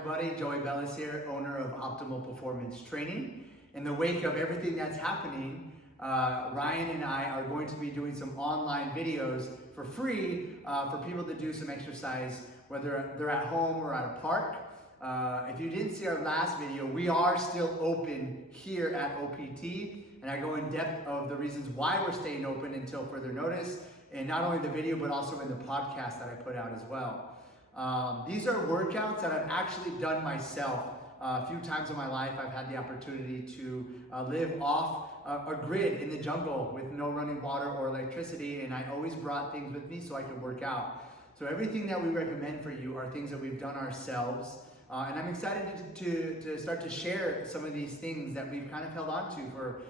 everybody. Joey Bellis here, owner of Optimal Performance Training. In the wake of everything that's happening, Ryan and I are going to be doing some online videos for free for people to do some exercise, whether they're at home or at a park. If you didn't see our last video, we are still open here at OPT, and I go in depth of the reasons why we're staying open until further notice, and not only the video, but also in the podcast that I put out as well. These are workouts that I've actually done myself. A few times in my life, I've had the opportunity to live off a grid in the jungle with no running water or electricity, and I always brought things with me so I could work out. So everything that we recommend for you are things that we've done ourselves, and I'm excited to start to share some of these things that we've kind of held on to for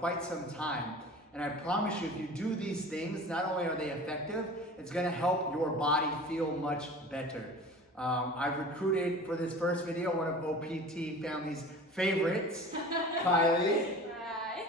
quite some time. And I promise you, if you do these things, not only are they effective, it's going to help your body feel much better. I've recruited for this first video one of OPT family's favorites, Kylie. Hi.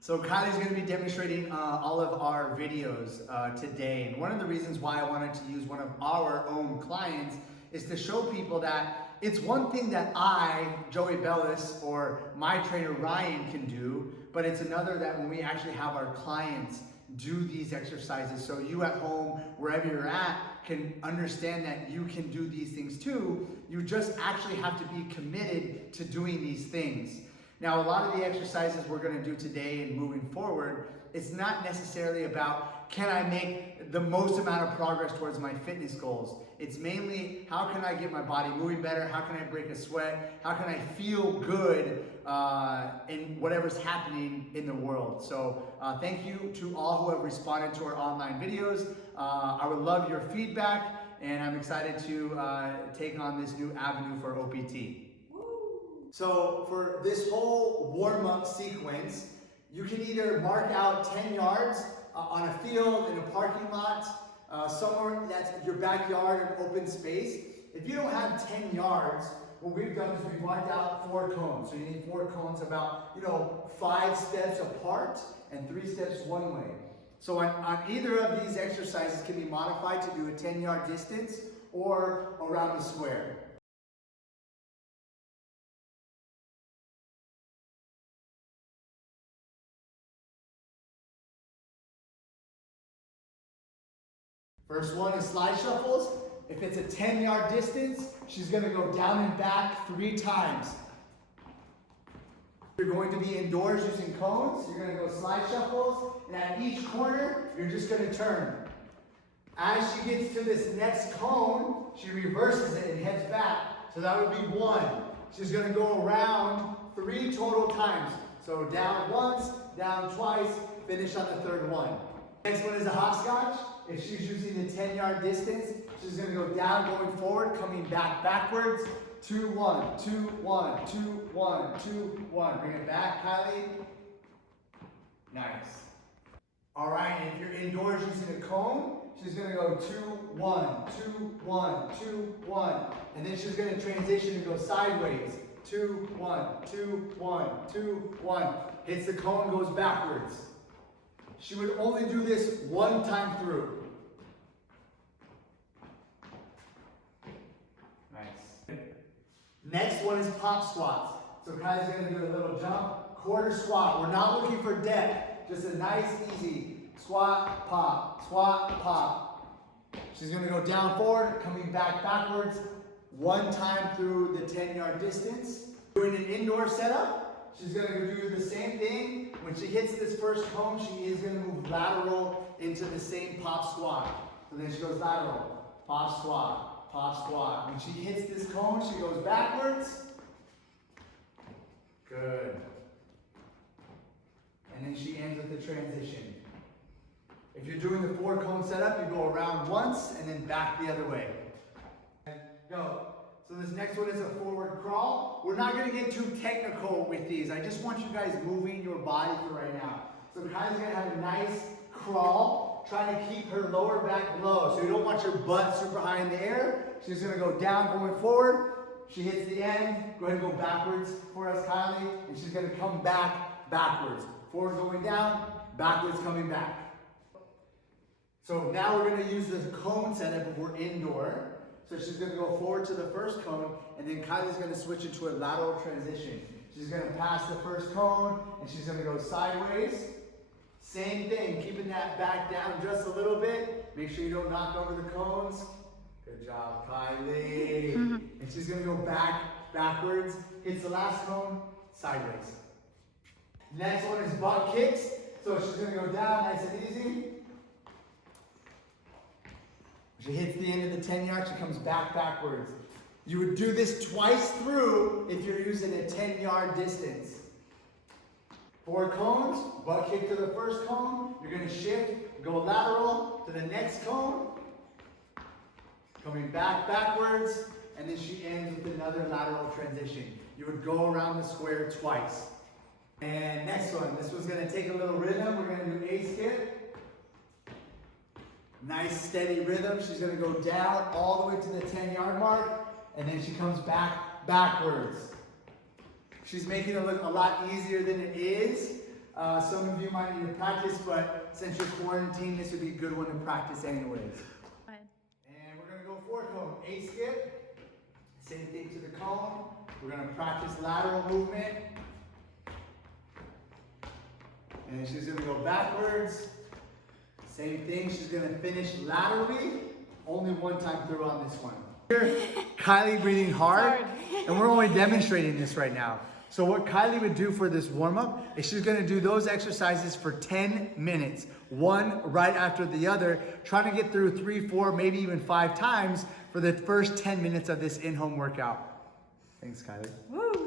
So Kylie's going to be demonstrating all of our videos today. And one of the reasons why I wanted to use one of our own clients is to show people that it's one thing that I, Joey Bellis, or my trainer Ryan can do, but it's another that when we actually have our clients do these exercises, so you at home, wherever you're at, can understand that you can do these things too. You just actually have to be committed to doing these things. Now, a lot of the exercises we're going to do today and moving forward, it's not necessarily about can I make the most amount of progress towards my fitness goals. It's mainly how can I get my body moving better, how can I break a sweat, how can I feel good in whatever's happening in the world. So thank you to all who have responded to our online videos. I would love your feedback, and I'm excited to take on this new avenue for OPT. So for this whole warm-up sequence, you can either mark out 10 yards on a field, in a parking lot, somewhere that's your backyard or open space. If you don't have 10 yards, what we've done is we've marked out 4 cones. So you need 4 cones about, 5 steps apart and 3 steps one way. So on either of these exercises can be modified to do a 10-yard distance or around a square. First one is slide shuffles. If it's a 10-yard distance, she's going to go down and back 3 times. You're going to be indoors using cones. You're going to go slide shuffles, and at each corner, you're just going to turn. As she gets to this next cone, she reverses it and heads back. So that would be 1. She's going to go around 3 total times. So down once, down twice, finish on the 3rd one. Next one is a hopscotch. If she's using the 10-yard distance, she's going to go down, going forward, coming back backwards. 2, 1, 2, 1, 2, 1, 2, 1. Bring it back, Kylie. Nice. All right, and if you're indoors using a cone, she's going to go 2, 1, 2, 1, 2, 1. And then she's going to transition and go sideways. 2, 1, 2, 1, 2, 1. Hits the cone, goes backwards. She would only do this 1 time through. Nice. Next one is pop squats. So Kylie's going to do a little jump, quarter squat. We're not looking for depth, just a nice, easy squat, pop. She's going to go down forward, coming back backwards, 1 time through the 10-yard distance. Doing an indoor setup. She's going to do the same thing. When she hits this first cone, she is going to move lateral into the same pop squat. So then she goes lateral, pop squat, pop squat. When she hits this cone, she goes backwards. Good. And then she ends with the transition. If you're doing the 4 cone setup, you go around once and then back the other way. Go. So this next one is a forward crawl. We're not going to get too technical with these. I just want you guys moving your body for right now. So Kylie's going to have a nice crawl, trying to keep her lower back low. So you don't want your butt super high in the air. She's going to go down, going forward. She hits the end. Go ahead and go backwards for us, Kylie. And she's going to come back backwards. Forward going down, backwards coming back. So now we're going to use the cone setup if we're indoor. So she's gonna go forward to the first cone, and then Kylie's gonna switch into a lateral transition. She's gonna pass the first cone, and she's gonna go sideways. Same thing, keeping that back down just a little bit. Make sure you don't knock over the cones. Good job, Kylie. And she's gonna go backwards. Hits the last cone, sideways. Next one is butt kicks. So she's gonna go down nice and easy. She hits the end of the 10-yard, she comes backwards. You would do this twice through if you're using a 10-yard distance. 4 cones, butt kick to the first cone. You're gonna shift, go lateral to the next cone. Coming backwards, and then she ends with another lateral transition. You would go around the square twice. And next one, this one's gonna take a little rhythm. We're gonna do a skip. Nice steady rhythm. She's gonna go down all the way to the 10-yard mark, and then she comes backwards. She's making it look a lot easier than it is. Some of you might need to practice, but since you're quarantined, this would be a good one to practice anyways. And we're gonna go 4 cone, a skip. Same thing to the cone. We're gonna practice lateral movement. And she's gonna go backwards. Same thing, she's gonna finish laterally. Only one time through on this one. Here, Kylie breathing hard, and we're only demonstrating this right now. So what Kylie would do for this warm-up is she's gonna do those exercises for 10 minutes, one right after the other, trying to get through 3, 4, maybe even 5 times for the first 10 minutes of this in-home workout. Thanks, Kylie. Woo!